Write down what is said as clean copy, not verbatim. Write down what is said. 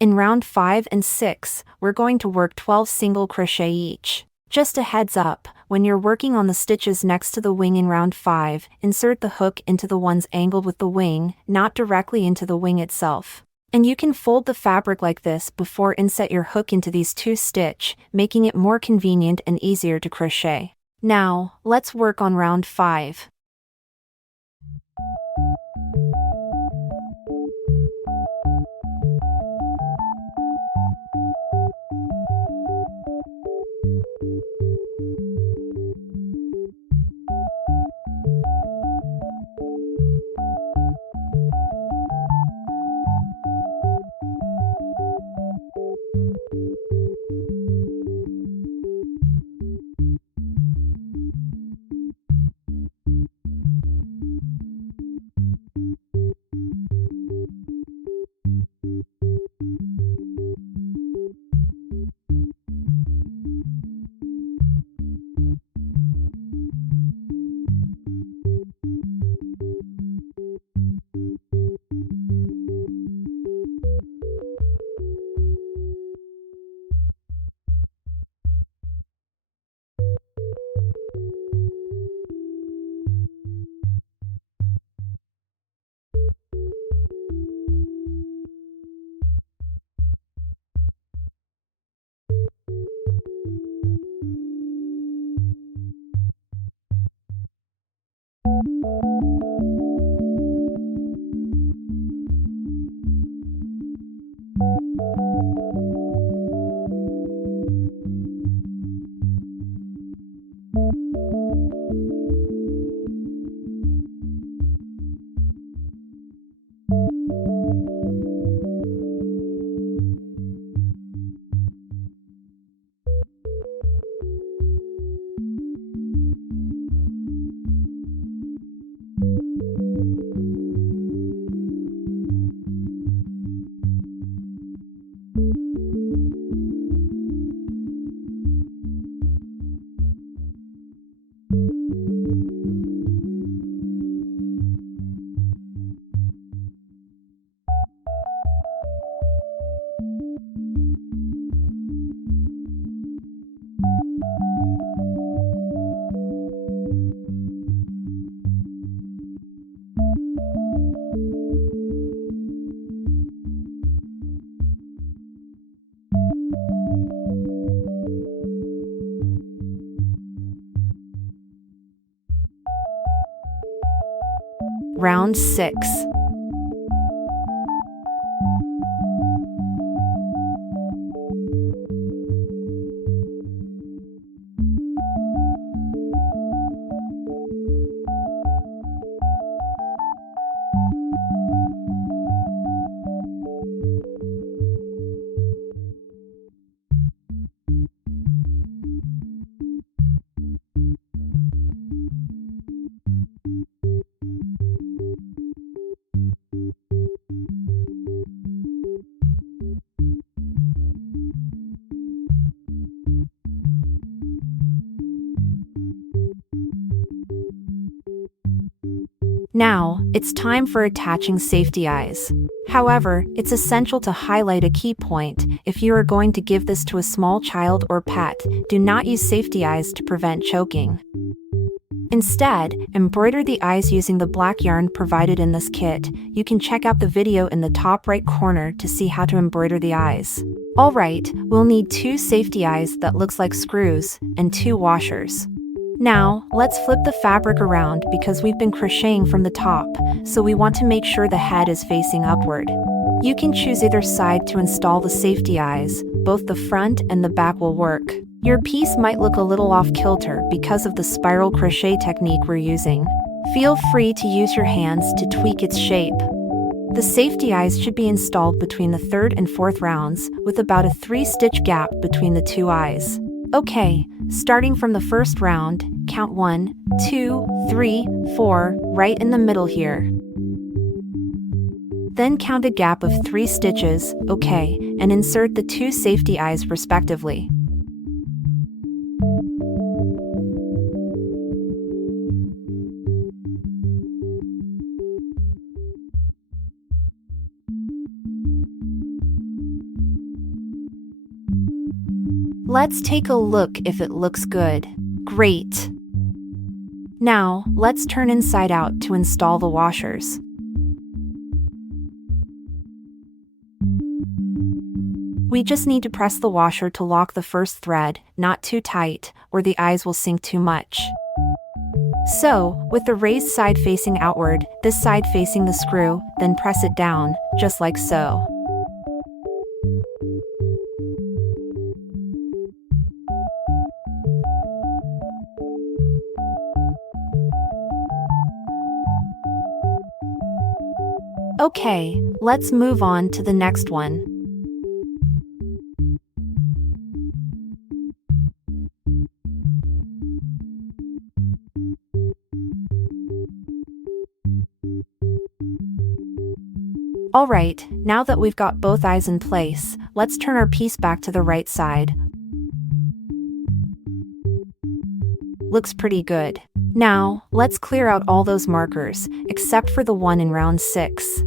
In round 5 and 6, we're going to work 12 single crochet each. Just a heads up, when you're working on the stitches next to the wing in round 5, insert the hook into the ones angled with the wing, not directly into the wing itself. And you can fold the fabric like this before inset your hook into these 2 stitch, making it more convenient and easier to crochet. Now, let's work on round 5. Round 6. Now, it's time for attaching safety eyes. However, it's essential to highlight a key point. If you are going to give this to a small child or pet, do not use safety eyes to prevent choking. Instead, embroider the eyes using the black yarn provided in this kit. You can check out the video in the top right corner to see how to embroider the eyes. Alright, we'll need 2 safety eyes that looks like screws, and 2 washers. Now, let's flip the fabric around because we've been crocheting from the top, so we want to make sure the head is facing upward. You can choose either side to install the safety eyes, both the front and the back will work. Your piece might look a little off kilter because of the spiral crochet technique we're using. Feel free to use your hands to tweak its shape. The safety eyes should be installed between the 3rd and 4th rounds, with about a 3-stitch gap between the 2 eyes. Okay, starting from the 1st round, count 1, 2, 3, 4, right in the middle here. Then count a gap of 3 stitches, okay, and insert the 2 safety eyes respectively. Let's take a look if it looks good. Great! Now, let's turn inside out to install the washers. We just need to press the washer to lock the first thread, not too tight, or the eyes will sink too much. So, with the raised side facing outward, this side facing the screw, then press it down, just like so. Okay, let's move on to the next one. Alright, now that we've got both eyes in place, let's turn our piece back to the right side. Looks pretty good. Now, let's clear out all those markers, except for the one in round 6.